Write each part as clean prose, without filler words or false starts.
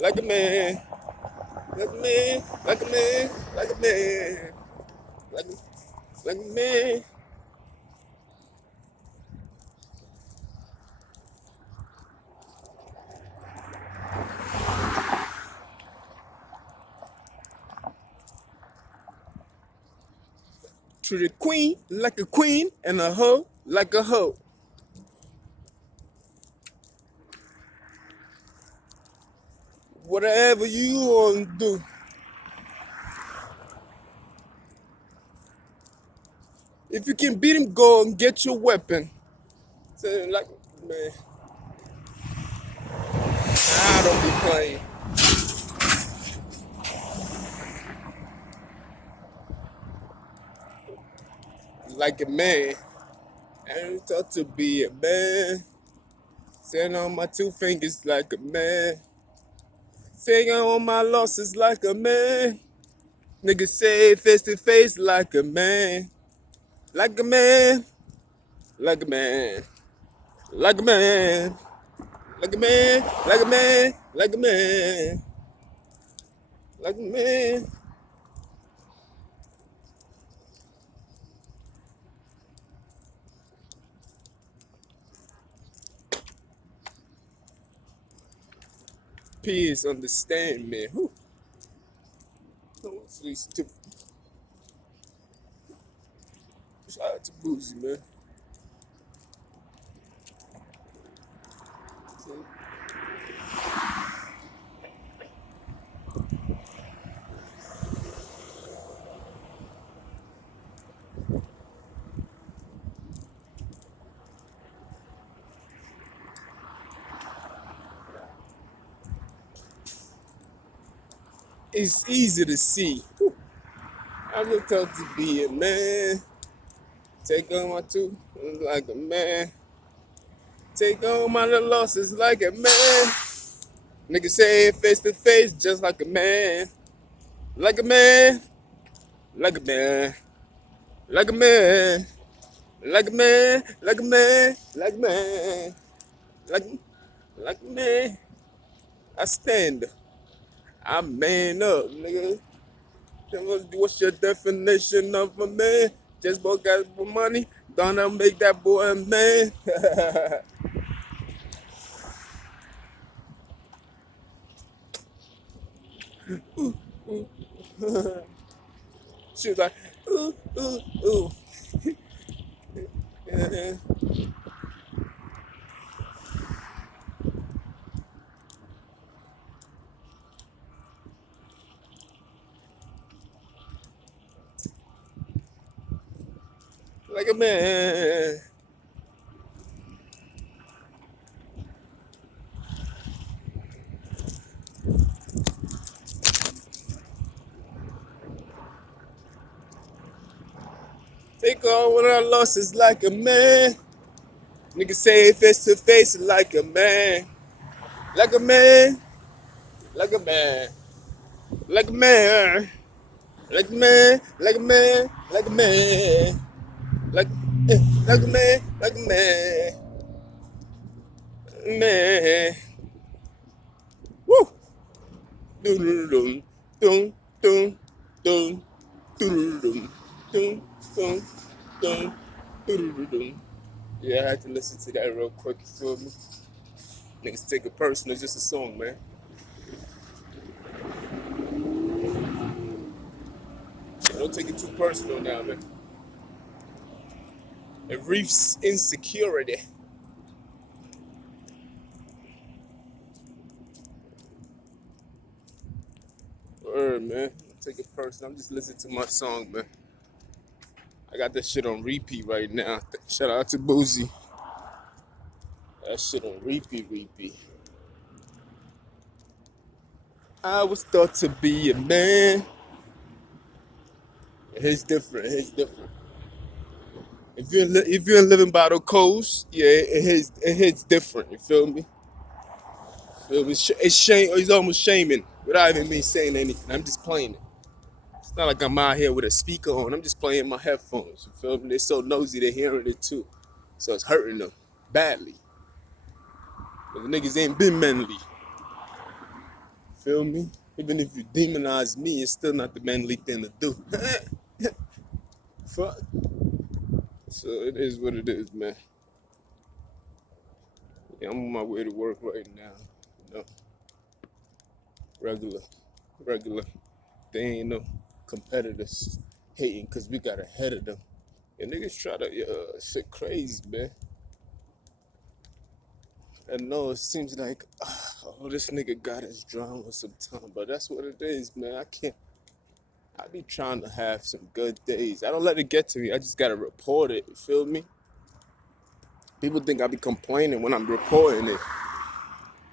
like a man, like a man, like a man, like a man, like like a man. Treat a queen like a queen and a hoe like a hoe. Whatever you want to do. If you can beat him, go and get your weapon. Say like, man, I don't be playing. Like a man. I ain't taught to be a man. Stand on my two fingers like a man. Taking on my losses like a man. Nigga say face to face like a man. Like a man. Like a man. Like a man. Like a man. Like a man. Like a man. Like a man. Please understand me. Whew. Shout out to Boozy, man. It's easy to see. Whew. I'm just taught to be a man. Take on my two like a man. Take on my little losses like a man. Nigga say it face to face just like a man. Like a man. Like a man. Like a man. Like a man. Like a man. Like a man. Like, like a man. I stand. I man up, nigga. What's your definition of a man? Just boy got money. Gonna make that boy a man. She was like, ooh, ooh, ooh. Like a man. Take on one of our losses like a man. Nigga say it face to face like a man. Like a man. Like a man. Like a man. Like a man. Like a man. Like a man. Like, like a man. Like a man. Man. Woo. Dun dun dun dun dun dun dun dun dun dun dun dun. Yeah, I had to listen to that real quick. You feel me? Niggas take it personal. It's just a song, man. Don't take it too personal now, man. It reefs insecurity. Word, man. Don't take it personal. I'm just listening to my song, man. I got that shit on repeat right now. Shout out to Boozy. That shit on repeat, repeat. I was thought to be a man. It hits different. It hits different. If you're living by the coast, yeah, it hits different. You feel me? Feel me? It's shame. It's almost shaming without even me saying anything. I'm just playing it. It's not like I'm out here with a speaker on. I'm just playing my headphones. You feel me? They're so nosy they're hearing it too, so it's hurting them badly. But the niggas ain't been manly. Feel me? Even if you demonize me, it's still not the manly thing to do. Fuck. So it is what it is, man. Yeah, I'm on my way to work right now. You know, regular, regular. They ain't no competitors hating because we got ahead of them. And niggas try to, shit crazy, man. I know it seems like, oh, this nigga got his drama sometime, but that's what it is, man. I can't. I be trying to have some good days. I don't let it get to me. I just gotta report it. You feel me? People think I be complaining when I'm reporting it.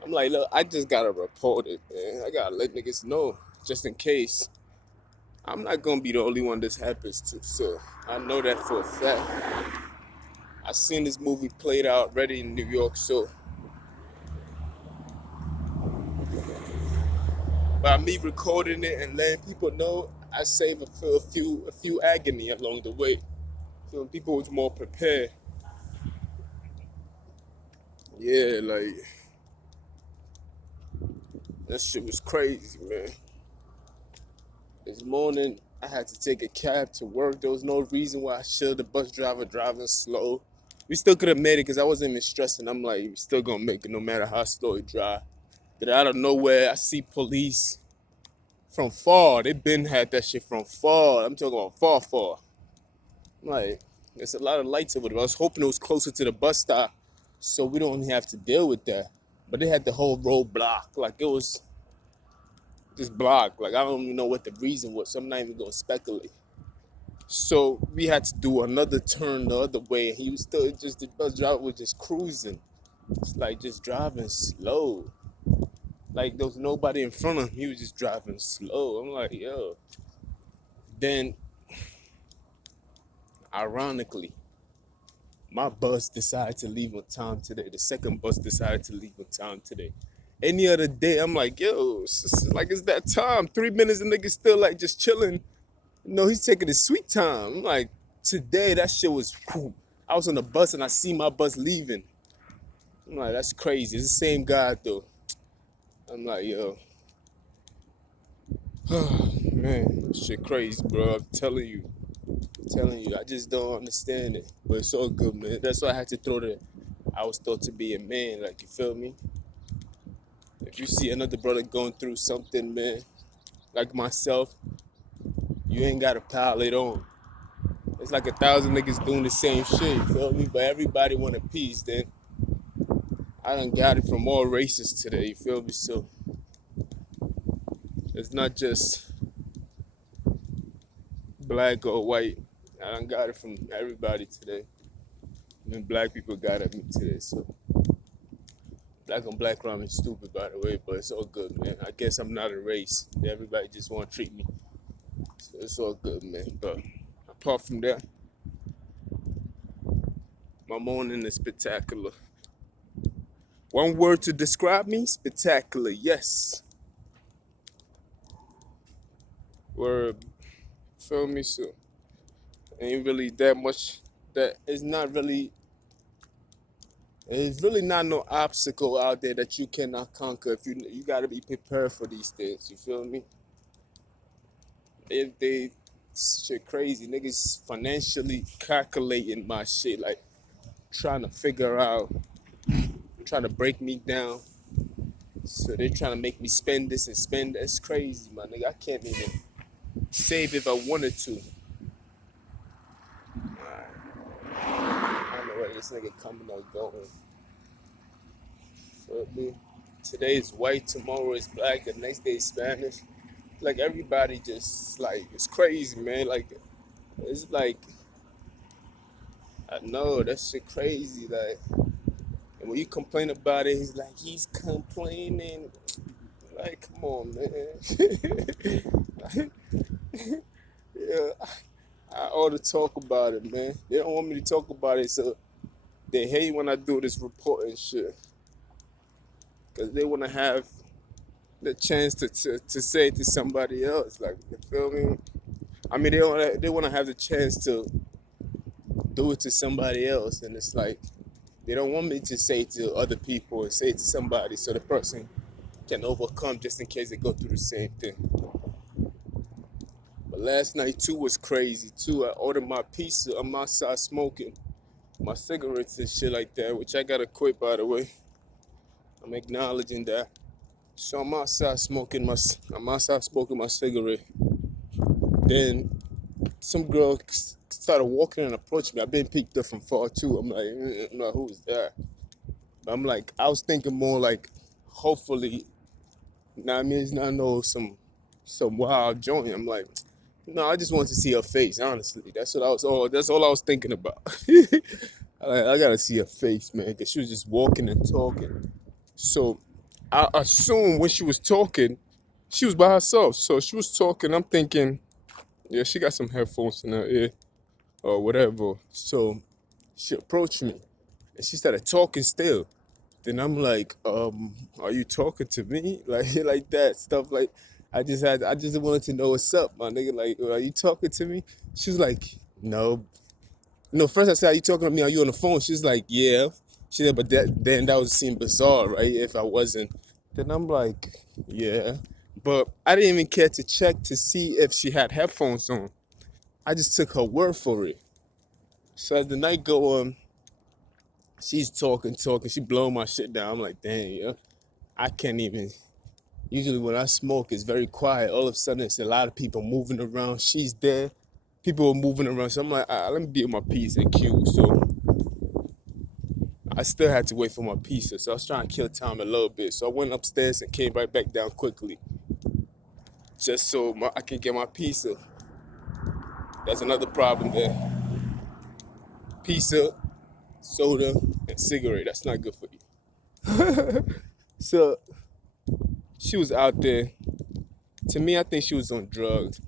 I'm like, look, I just gotta report it, man. I gotta let niggas know just in case. I'm not gonna be the only one this happens to, so I know that for a fact. I seen this movie played out already in New York, so by me recording it and letting people know, I save a few agony along the way. So people was more prepared. Yeah, like that shit was crazy, man. This morning I had to take a cab to work. There was no reason why I should. The bus driver driving slow. We still could have made it because I wasn't even stressing. I'm like, we still gonna make it no matter how slow he drive. But out of nowhere, I see police from far. They been had that shit from far. I'm talking about far, far. I'm like, there's a lot of lights over there. I was hoping it was closer to the bus stop so we don't have to deal with that. But they had the whole road blocked. Like it was just blocked. Like I don't even know what the reason was. So I'm not even gonna speculate. So we had to do another turn the other way. He was still just the bus driver was just cruising. It's like just driving slow. Like there was nobody in front of him. He was just driving slow. I'm like, yo. Then ironically, my bus decided to leave on time today. The second bus decided to leave on time today. Any other day, I'm like, yo, it's that time. 3 minutes, the nigga still like just chilling. No, he's taking his sweet time. I'm like, today that shit was cool. I was on the bus and I see my bus leaving. I'm like, that's crazy. It's the same guy though. I'm like, yo, man, shit crazy, bro. I'm telling you. I just don't understand it. But it's all good, man. That's why I had to throw the I was thought to be a man, like you feel me? If you see another brother going through something, man, like myself, you ain't gotta pile it on. It's like 1,000 niggas doing the same shit, you feel me? But everybody want a piece, then I done got it from all races today, you feel me? So it's not just black or white. I done got it from everybody today. Even black people got at me today, so black on black crime is stupid, by the way, but it's all good, man. I guess I'm not a race. Everybody just want to treat me. So it's all good, man. But apart from that, my morning is spectacular. One word to describe me, spectacular, yes. Word, feel me? So ain't really that much, that it's not really, there's really not no obstacle out there that you cannot conquer if you got to be prepared for these things, you feel me? If they shit crazy, niggas financially calculating my shit, like trying to figure out, trying to break me down. So they're trying to make me spend this and spend that. It's crazy, my nigga. I can't even save if I wanted to. I don't know where this nigga coming or going. Feel me? Today is white, tomorrow is black, the next day is Spanish. Like everybody just like it's crazy, man. Like it's like I know that shit crazy. Like and when you complain about it, he's like he's complaining. Like come on, man. Like, yeah, I ought to talk about it, man. They don't want me to talk about it, so they hate when I do this reporting shit. Because they want to have the chance to say it to somebody else. Like, you feel me? I mean, they want to have the chance to do it to somebody else. And it's like, they don't want me to say it to other people and say it to somebody so the person can overcome just in case they go through the same thing. But last night too was crazy too. I ordered my pizza. I'm outside smoking my cigarettes and shit like that, which I gotta quit by the way. I'm acknowledging that. So I'm outside smoking my cigarette. Then some girl started walking and approached me. I've been picked up from far too. I'm like, who's that? I'm like, I was thinking more like, hopefully, nah, I mean, it's not no some wild joint. I'm like, no, I just wanted to see her face. Honestly, that's all I was thinking about. I gotta see her face, man, because she was just walking and talking. So I assumed when she was talking, she was by herself. So she was talking. I'm thinking, yeah, she got some headphones in her ear or whatever. So she approached me and she started talking still. Then I'm like, are you talking to me? Like that stuff. Like I just wanted to know what's up, my nigga. Like, are you talking to me? She was like, no. No, first I said, are you talking to me? Are you on the phone? She's like, yeah. She said, but that would seem bizarre, right? If I wasn't. Then I'm like, yeah. But I didn't even care to check to see if she had headphones on. I just took her word for it. So as the night go on, she's talking. She blowing my shit down. I'm like, dang, yeah. I can't even. Usually when I smoke, it's very quiet. All of a sudden, it's a lot of people moving around. She's there. People are moving around. So I'm like, let me be with my P's and Q's. So I still had to wait for my pizza. So I was trying to kill time a little bit. So I went upstairs and came right back down quickly. Just so I can get my pizza. That's another problem there. Pizza, soda, and cigarette. That's not good for you. So she was out there. To me, I think she was on drugs.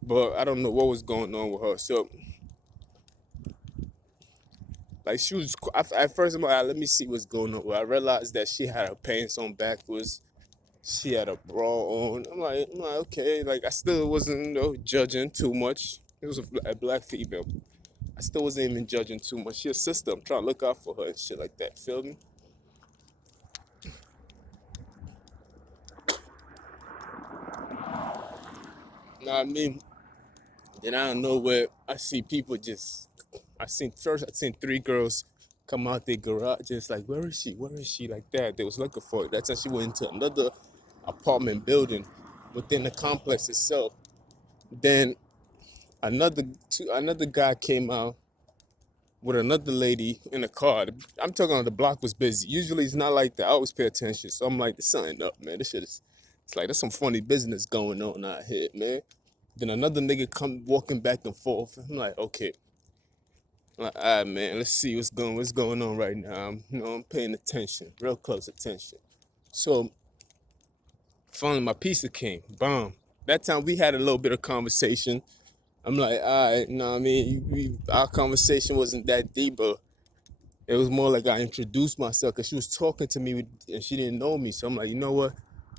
But I don't know what was going on with her. So, like, she was, at first, I'm like, let me see what's going on. Well, I realized that she had her pants on backwards. She had a bra on. I'm like, okay. Like, I still wasn't, judging too much. It was a black female. I still wasn't even judging too much. She a sister. I'm trying to look out for her and shit like that. Feel me? Know what I mean? Then I don't know where I see people just. I seen three girls come out their garage, just like, where is she? Where is she? Like that. They was looking for her. That's how she went into another apartment building within the complex itself. Then another guy came out with another lady in a car. I'm talking about the block was busy. Usually it's not like that. I always pay attention. So I'm like, there's something up, man. This shit is, it's like there's some funny business going on out here, man. Then another nigga come walking back and forth. I'm like, okay. I'm like, all right, man, let's see what's going on right now. I'm paying attention, real close attention. So finally my pizza came. Boom. That time we had a little bit of conversation. I'm like, all right, I mean, our conversation wasn't that deep, but it was more like I introduced myself because she was talking to me and she didn't know me. So I'm like, you know what?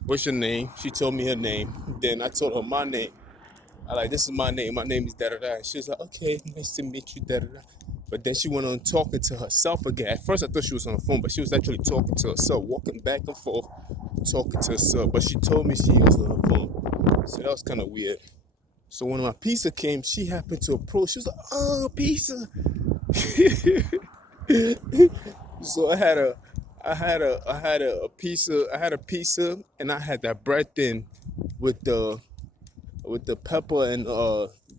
What's your name? She told me her name. Then I told her my name. I like, this is my name. My name is da da da. And she was like, okay, nice to meet you, da da da. But then she went on talking to herself again. At first I thought she was on the phone, but she was actually talking to herself, walking back and forth, talking to herself. But she told me she was on her phone. So that was kind of weird. So when my pizza came, she happened to approach. She was like, oh, pizza. So I had a pizza, and I had that bread thing with the pepper and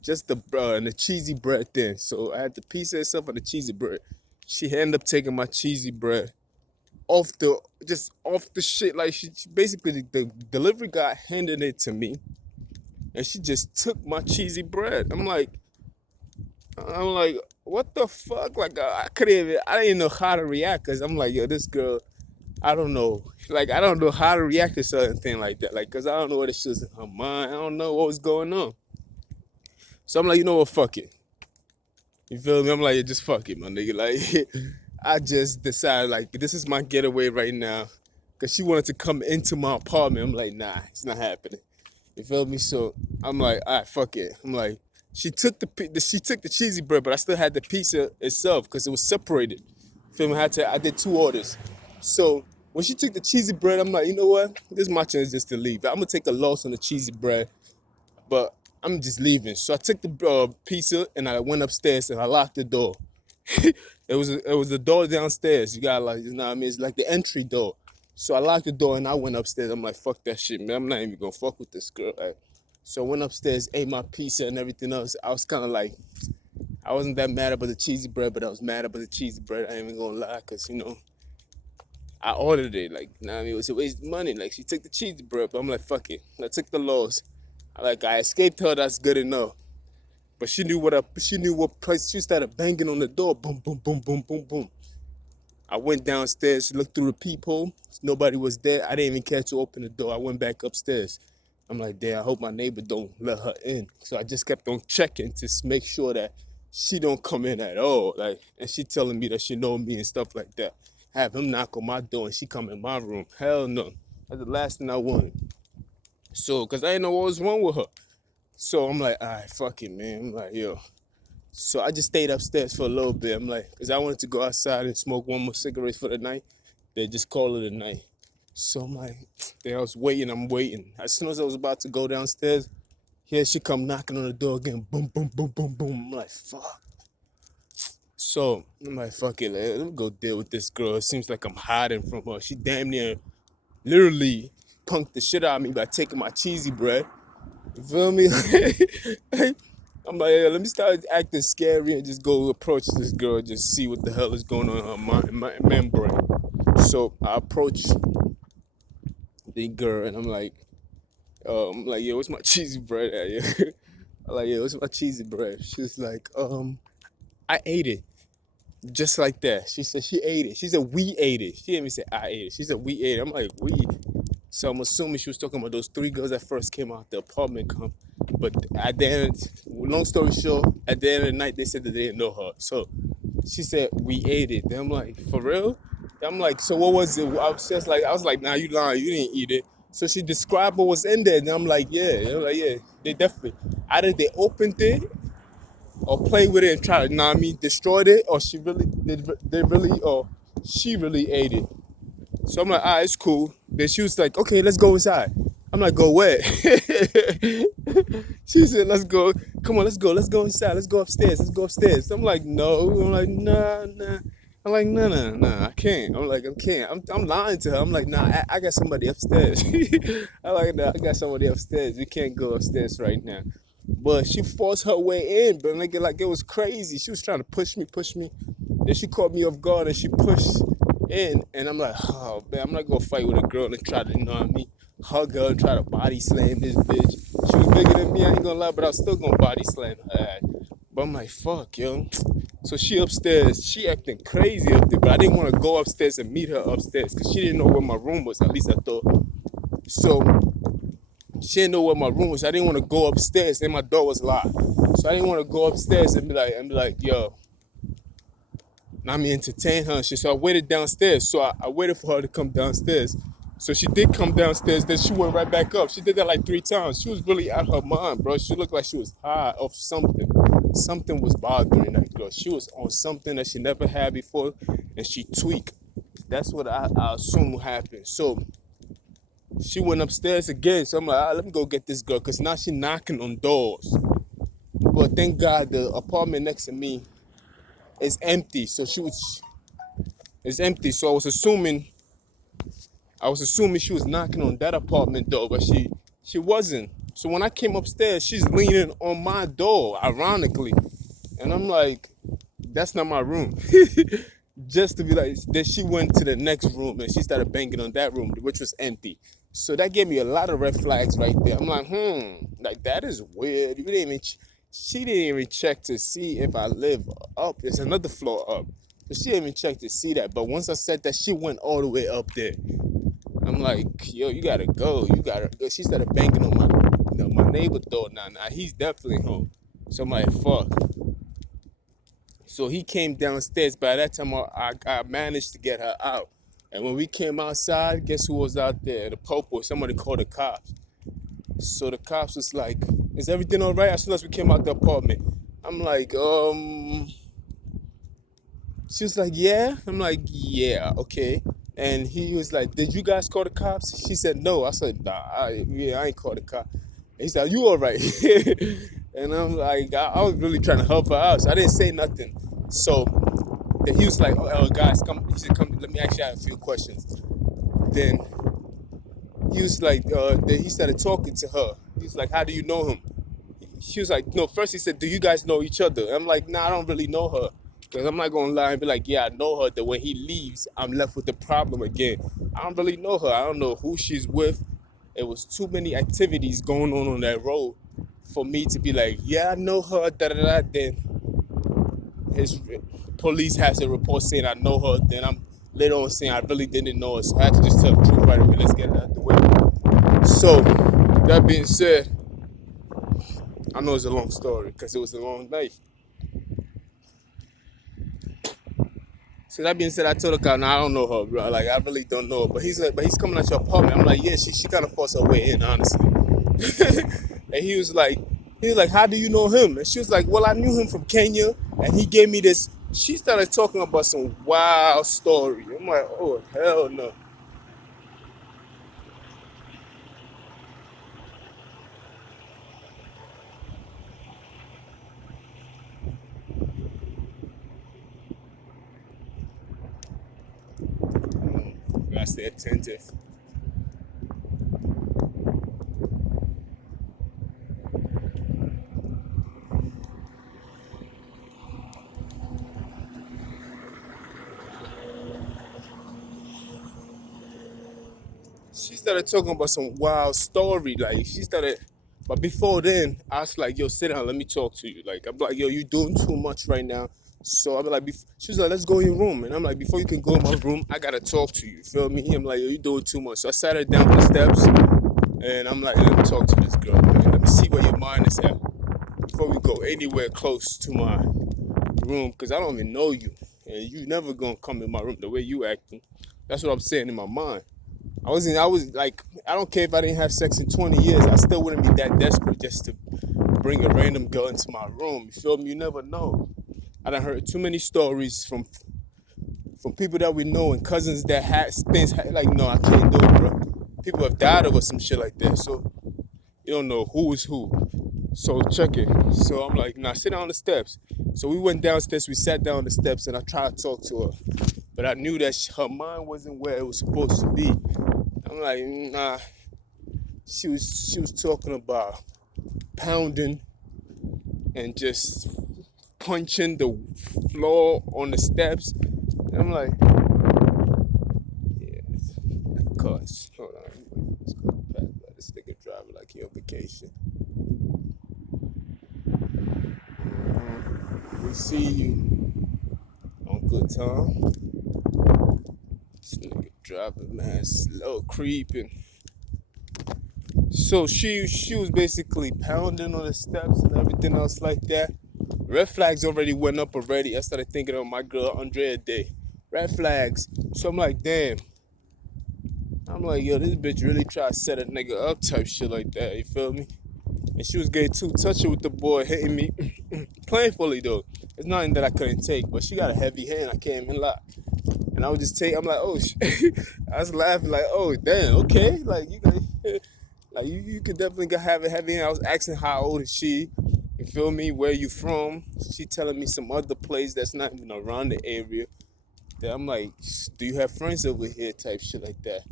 just the cheesy bread thing. So I had the pizza itself and the cheesy bread. She ended up taking my cheesy bread off the shit. Like she basically, the delivery guy handed it to me, and she just took my cheesy bread. I'm like, what the fuck? Like, I didn't know how to react because I'm like, yo, this girl, I don't know. Like, I don't know how to react to something like that. Like, because I don't know what she was in her mind. I don't know what was going on. So I'm like, you know what? Fuck it. You feel me? I'm like, just fuck it, my nigga. Like, I just decided, like, this is my getaway right now. Because she wanted to come into my apartment. I'm like, nah, it's not happening. You feel me? So I'm like, all right, fuck it. I'm like, she took the cheesy bread, but I still had the pizza itself because it was separated. Feel me? I did two orders. So When she took the cheesy bread, I'm like, you know what? This is my chance just to leave. I'm gonna take a loss on the cheesy bread, but I'm just leaving. So I took the pizza and I went upstairs and I locked the door. It was a door downstairs. You got like, you know what I mean? It's like the entry door. So I locked the door and I went upstairs. I'm like, fuck that shit, man. I'm not even gonna fuck with this girl. Like, so I went upstairs, ate my pizza and everything else. I was kind of like, I wasn't that mad about the cheesy bread, but I was mad about the cheesy bread. I ain't even gonna lie, cause I ordered it. Like, you know what I mean? It was a waste of money. Like, she took the cheesy bread, but I'm like, fuck it. I took the loss. I escaped her. That's good enough. But she knew what place. She started banging on the door. Boom, boom, boom, boom, boom, boom. I went downstairs, looked through the peephole. Nobody was there. I didn't even care to open the door. I went back upstairs. I'm like, damn, I hope my neighbor don't let her in. So I just kept on checking to make sure that she don't come in at all. Like, and she telling me that she know me and stuff like that. Have him knock on my door and she come in my room. Hell no. That's the last thing I wanted. So, cause I didn't know what was wrong with her. So I'm like, all right, fuck it, man. I'm like, yo. So I just stayed upstairs for a little bit. I'm like, cause I wanted to go outside and smoke one more cigarette for the night. They just call it a night. So I'm like, then I was waiting, I'm waiting. As soon as I was about to go downstairs, here she come knocking on the door again. Boom, boom, boom, boom, boom. I'm like, fuck. So I'm like, fuck it, let me go deal with this girl. It seems like I'm hiding from her. She damn near literally punked the shit out of me by taking my cheesy bread. You feel me? I'm like, yeah, let me start acting scary and just go approach this girl and just see what the hell is going on in her my membrane. So I approach the girl and I'm like, yo, what's my cheesy bread at? Yeah. I'm like, yo, what's my cheesy bread? She's like, I ate it. Just like that. She said she ate it. She said we ate it. She didn't even say I ate it. She said we ate it. I'm like, we. So I'm assuming she was talking about those three girls that first came out the apartment. But at the end, long story short, at the end of the night, they said that they didn't know her. So she said we ate it. Then I'm like, for real? I'm like, so what was it? I was like, nah, you lying. You didn't eat it. So she described what was in there. And I'm like, yeah. I'm like, yeah, they definitely. Either they opened it or played with it and tried to, know what I mean, destroyed it, or she really ate it. So I'm like, ah, it's cool. Then she was like, okay, let's go inside. I'm like, go where? She said, let's go. Come on, let's go inside. Let's go upstairs. I'm like, no. I'm like, nah. I'm like, nah, I can't. I can't. I'm lying to her. I'm like, nah, I got somebody upstairs. I'm like, nah, I got somebody upstairs. We can't go upstairs right now. But she forced her way in, but nigga, like it was crazy. She was trying to push me. Then she caught me off guard and she pushed in, and I'm like, oh man, I'm not gonna fight with a girl and try to, you know what I mean, hug her and try to body slam this bitch. She was bigger than me, I ain't gonna lie, but I was still gonna body slam her ass. But I'm like, fuck, yo. So she upstairs, she acting crazy up there, but I didn't want to go upstairs and meet her upstairs because she didn't know where my room was, at least I thought. So she didn't know where my room was. I didn't want to go upstairs, and my door was locked. So I didn't want to go upstairs and be like, yo, I mean, entertain her and shit. So I waited downstairs. So I waited for her to come downstairs. So she did come downstairs. Then she went right back up. She did that like 3 times. She was really out of her mind, bro. She looked like she was high off something. Something was bothering that girl. She was on something that she never had before, and she tweaked. That's what I assume happened. So she went upstairs again. So I'm like, let me go get this girl, because now she knocking on doors. But thank God the apartment next to me is empty. So it's empty. So I was assuming she was knocking on that apartment door, but she wasn't. So when I came upstairs, she's leaning on my door, ironically. And I'm like, that's not my room. Just to be like, then she went to the next room and she started banging on that room, which was empty. So that gave me a lot of red flags right there. I'm like, like that is weird. She didn't even check to see if I live up. There's another floor up. So she didn't even check to see that. But once I said that, she went all the way up there. I'm like, yo, you gotta go. You gotta go. She started banging on my neighbor door now. Now he's definitely home. So I'm like, fuck. So he came downstairs. By that time, I managed to get her out. And when we came outside, guess who was out there? The popo. Somebody called the cops. So the cops was like, is everything all right? As soon as we came out the apartment, I'm like, she was like, yeah. I'm like, yeah, okay. And he was like, "Did you guys call the cops?" She said, "No." I said, "Nah, I ain't called the cop." And he said, "You all right?" And I'm like, I was really trying to help her out, so I didn't say nothing. So then he was like, "Oh, guys, come." He said, "Come, let me ask you a few questions." Then he was like, then he started talking to her. He was like, "How do you know him?" She was like, "No." First he said, "Do you guys know each other?" I'm like, "Nah, I don't really know her." Because I'm not gonna lie and be like, "Yeah, I know her." That when he leaves, I'm left with the problem again. I don't really know her. I don't know who she's with. It was too many activities going on that road for me to be like, "Yeah, I know her." Da da da. Then his police has a report saying I know her. Then I'm later on saying I really didn't know her. So I had to just tell the truth right away. Let's get it out the way. So that being said, I know it's a long story because it was a long night. So that being said, I told the cop, "Nah, I don't know her, bro. Like, I really don't know her." But he's like, "But he's coming at your apartment." I'm like, "Yeah, she kind of forced her way in, honestly." And he was like, "How do you know him?" And she was like, "Well, I knew him from Kenya, and he gave me this." She started talking about some wild story. I'm like, "Oh hell no!" You gotta stay attentive. She started talking about some wild story. Like she started, but before then, I was like, "Yo, sit down. Let me talk to you." Like I'm like, "Yo, you doing too much right now." So I'm like, she was like, "Let's go in your room," and I'm like, "Before you can go in my room, I gotta talk to you." You feel me? I'm like, "Yo, you doing too much." So I sat her down on the steps, and I'm like, "Let me talk to this girl. Man. Let me see where your mind is at before we go anywhere close to my room, because I don't even know you, and you never gonna come in my room the way you acting." That's what I'm saying in my mind. I was like, I don't care if I didn't have sex in 20 years, I still wouldn't be that desperate just to bring a random girl into my room. You feel me? You never know. I done heard too many stories from people that we know and cousins that had things like, "No, I can't do it, bro." People have died over some shit like that. So you don't know who is who. So check it. So I'm like, "Nah, sit down on the steps." So we went downstairs, we sat down on the steps, and I tried to talk to her. But I knew that her mind wasn't where it was supposed to be. I'm like, "Nah." She was talking about pounding and just punching the floor on the steps. And I'm like, "Yeah, cuz, hold on. Let's go back. Let this nigga drive like he on vacation." We see you on good time. This nigga driving, man, slow creeping. So she was basically pounding on the steps and everything else like that. Red flags already went up already. I started thinking of my girl Andrea Day. Red flags. So I'm like, damn. I'm like, "Yo, this bitch really try to set a nigga up type shit like that." You feel me? And she was getting too touchy with the boy, hitting me playfully though. It's nothing that I couldn't take, but she got a heavy hand. I can't even lie. And I would just take. I'm like, "Oh, I was laughing like, "Oh, damn, okay." Like you, like you could definitely have a heavy hand. I was asking how old is she. You feel me? Where you from? She telling me some other place that's not even around the area. Then I'm like, "Do you have friends over here?" Type shit like that.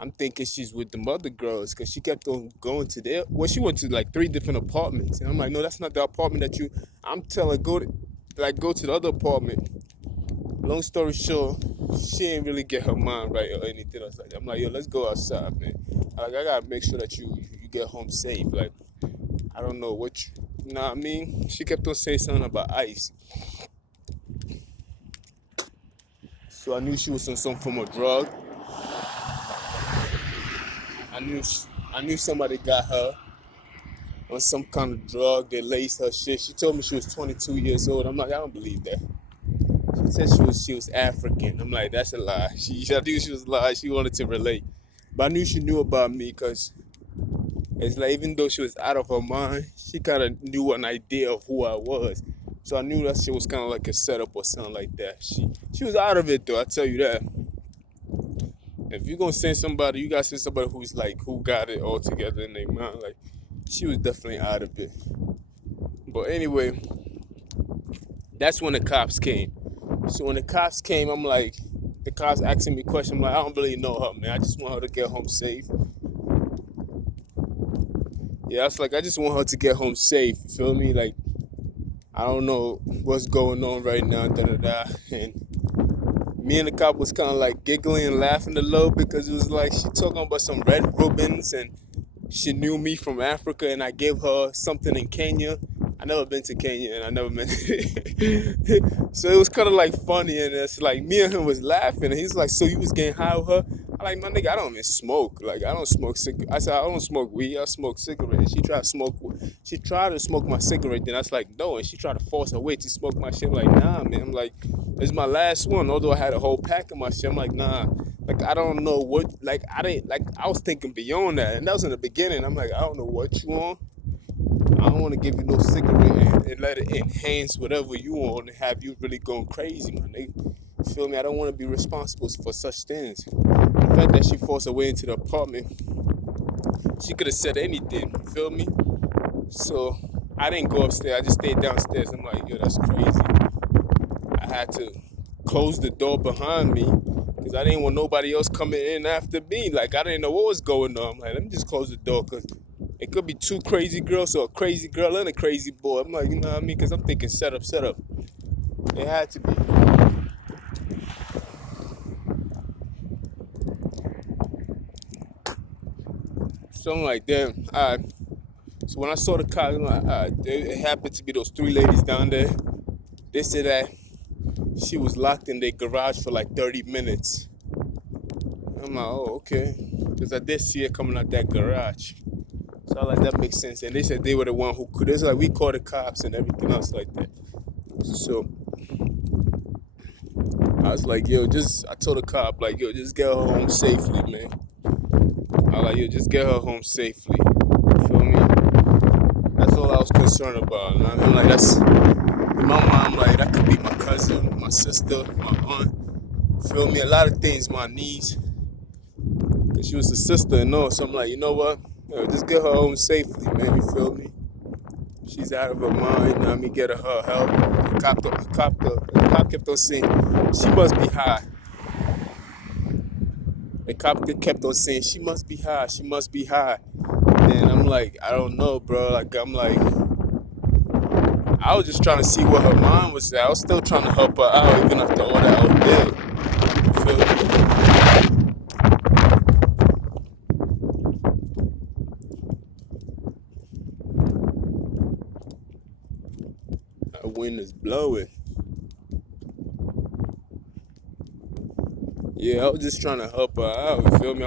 I'm thinking she's with the other girls because she kept on going to their. Well, she went to like three different apartments, and I'm like, "No, that's not the apartment that you." I'm telling her, go to the other apartment. Long story short, she ain't really get her mind right or anything else like that. I'm like, "Yo, let's go outside, man. Like, I gotta make sure that you get home safe. Like, I don't know you know what I mean?" She kept on saying something about ice, so I knew she was on some form of drug. I knew I knew somebody got her on some kind of drug. They laced her shit. She told me she was 22 years old. I'm like, I don't believe that. She said she was African. I'm like, that's a lie. I knew she was a lie. She wanted to relate, but I knew she knew about me because it's like even though she was out of her mind, she kind of knew an idea of who I was. So I knew that shit was kind of like a setup or something like that. She was out of it though. I tell you that. If you're gonna send somebody, you gotta send somebody who's like who got it all together in their mind. Like she was definitely out of it. But anyway, that's when the cops came. So when the cops came, I'm like, the cops asking me questions. I'm like, I don't really know her, man. I just want her to get home safe. Yeah, I was like, I just want her to get home safe. You feel me? Like, I don't know what's going on right now, da da da. And me and the cop was kind of like giggling and laughing a little because it was like she talking about some red ribbons and she knew me from Africa and I gave her something in Kenya. I never been to Kenya and I never been. So it was kind of like funny and it's like me and him was laughing and he's like, so you was getting high with her? I'm like, my nigga, I don't even smoke. Like I don't smoke I said I don't smoke weed. I smoke cigarettes. She tried to smoke my cigarette. Then I was like, no, and she tried to force her way to smoke my shit. I'm like, nah, man. I'm like, it's my last one. Although I had a whole pack of my shit, I'm like, nah. Like I don't know what. Like I didn't. Like I was thinking beyond that, and that was in the beginning. I'm like, I don't know what you want. I don't want to give you no cigarette and let it enhance whatever you want and have you really going crazy, my nigga. Feel me? I don't want to be responsible for such things. The fact that she forced her way into the apartment, she could have said anything. Feel me? So I didn't go upstairs. I just stayed downstairs. I'm like, yo, that's crazy. I had to close the door behind me because I didn't want nobody else coming in after me. Like I didn't know what was going on. I'm like, let me just close the door because it could be two crazy girls or a crazy girl and a crazy boy. I'm like, you know what I mean? Because I'm thinking set up. It had to be. So I'm like, damn. All right. So when I saw the car, I'm like, all right, it happened to be those three ladies down there. They said that she was locked in their garage for like 30 minutes. I'm like, oh, okay. Because I did see her coming out that garage. So I like, that makes sense. And they said they were the one who could. It's like, we called the cops and everything else like that. So I was like, yo, I told the cop, like, yo, just get her home safely, man. I was like, yo, just get her home safely. You feel me? That's all I was concerned about. You know what I mean? Like, that's, in my mind, like, that could be my cousin, my sister, my aunt. Feel me? A lot of things, my niece. Because she was a sister and all. So I'm like, you know what? Yo, just get her home safely, man. You feel me? She's out of her mind. You know what I mean? Get her help. The cop kept on saying, she must be high. The cop kept on saying, she must be high. She must be high. And I'm like, I don't know, bro. Like, I'm like, I was just trying to see what her mind was at. I was still trying to help her out, even after all that I did. You feel me? That wind is blowing. Yeah, I was just trying to help her out. You feel me?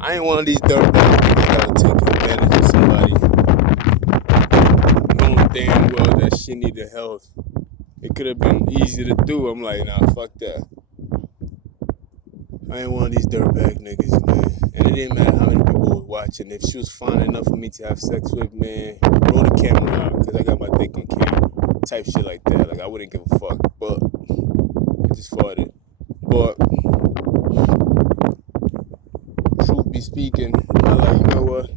I ain't one of these dirtbags that gotta take advantage of somebody, knowing damn well that she needed help. It could have been easy to do. I'm like, nah, fuck that. I ain't one of these dirtbag niggas, man. And it didn't matter how many people were watching. If she was fine enough for me to have sex with, man, roll the camera out, because I got my dick on camera. Type shit like that. Like, I wouldn't give a fuck. But I just farted. But truth be speaking, I'm like, you know what?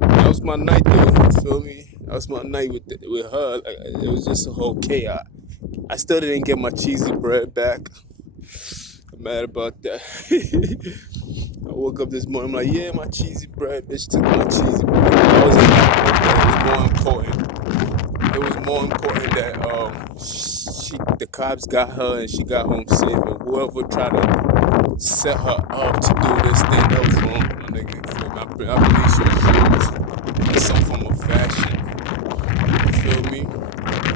That was my night though, you feel me? That was my night with her. Like, it was just a whole chaos. I still didn't get my cheesy bread back. I'm mad about that. I woke up this morning, I'm like, yeah, my cheesy bread. Bitch took my cheesy bread. That was more important. It was more important that the cops got her and she got home safe. Or whoever tried to set her up to do this thing, that was wrong, my nigga. I believe she was used in some form of fashion. You feel me?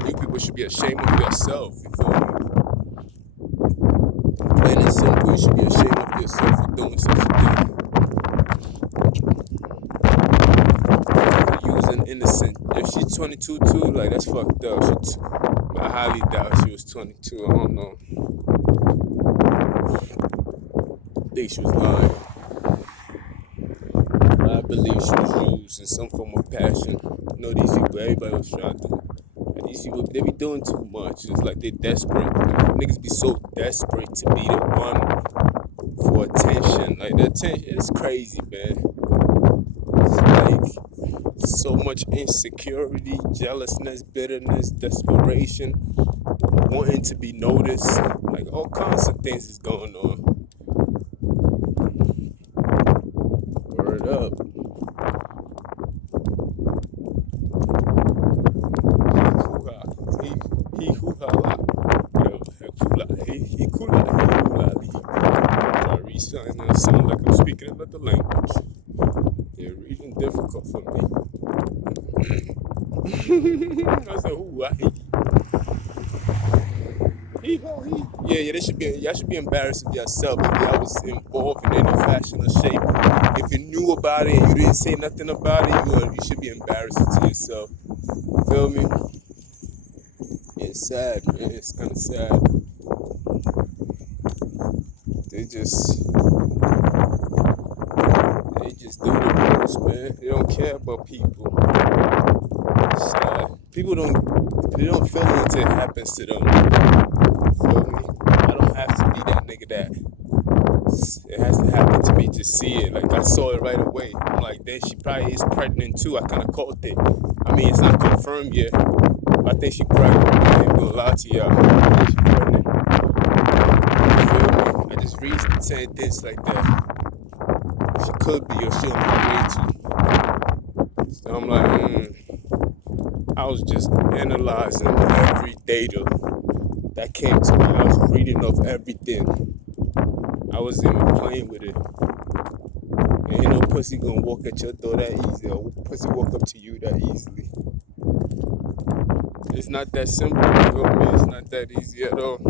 You people should be ashamed of yourself. You feel me? Plain and simple, you should be ashamed of yourself for doing such a thing. Using innocent. If she's 22 too, like that's fucked up. I highly doubt she was 22. I don't know. I think she was lying. I believe she was used in some form of passion. You know these people, everybody was trying to do. And these people, they be doing too much. It's like they desperate. Niggas be so desperate to be the one for attention. Like the attention is crazy, man. It's like so much insecurity, jealousness, bitterness, desperation, wanting to be noticed. Like all kinds of things is going on. Word up. Hoo-ha. He hoo-ha la. He kula, he hula li. I sound like I'm speaking another language. Yeah, reading difficult for me. I said, ooh, I hate he ho he. Yeah, y'all should be embarrassed of yourself if y'all was involved in any fashion or shape. If you knew about it and you didn't say nothing about it, you should be embarrassed to yourself. Feel me? It's sad, man. It's kind of sad. They just do the most, man. They don't care about people. It's sad. People don't feel it until it happens to them. Feel me? I don't have to be that nigga that it has to happen to me to see it. Like I saw it right away. I'm like, then she probably is pregnant too. I kind of caught it. I mean, it's not confirmed yet. I think she pregnant. I ain't gonna lie to y'all. I think she pregnant. You feel me? I just read saying this like that. She could be or she on her way to. So I'm like, I was just analyzing every data that came to me. I was reading off everything. I wasn't even playing with it. And ain't no pussy gonna walk at your door that easy, or pussy walk up to you that easily. It's not that simple, you know what I mean? It's not that easy at all.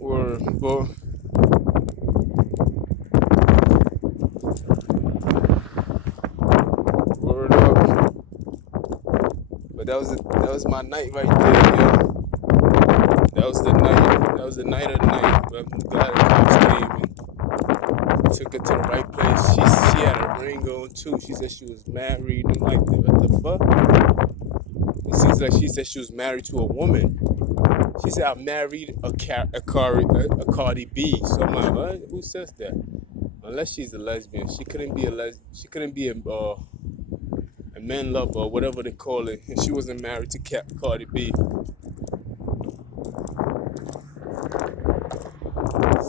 Or, boy, word up. But that was my night right there, yo. That was the night. That was the night of the night. But I'm glad the cops came and took her to the right place. She had a ring on too. She said she was married. I'm like, what the fuck? It seems like she said she was married to a woman. She said I married a Cardi B. So I'm like, what? Who says that? Unless she's a lesbian, she couldn't be she couldn't be a man lover or whatever they call it. And she wasn't married to Cardi B.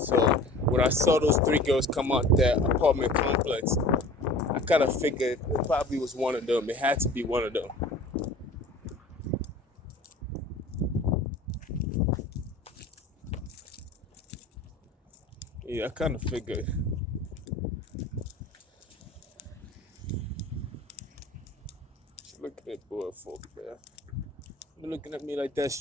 So when I saw those three girls come out that apartment complex, I kind of figured it probably was one of them. It had to be one of them. Yeah, I kind of figured. Look at that boy, folk, man. You're looking at me like that.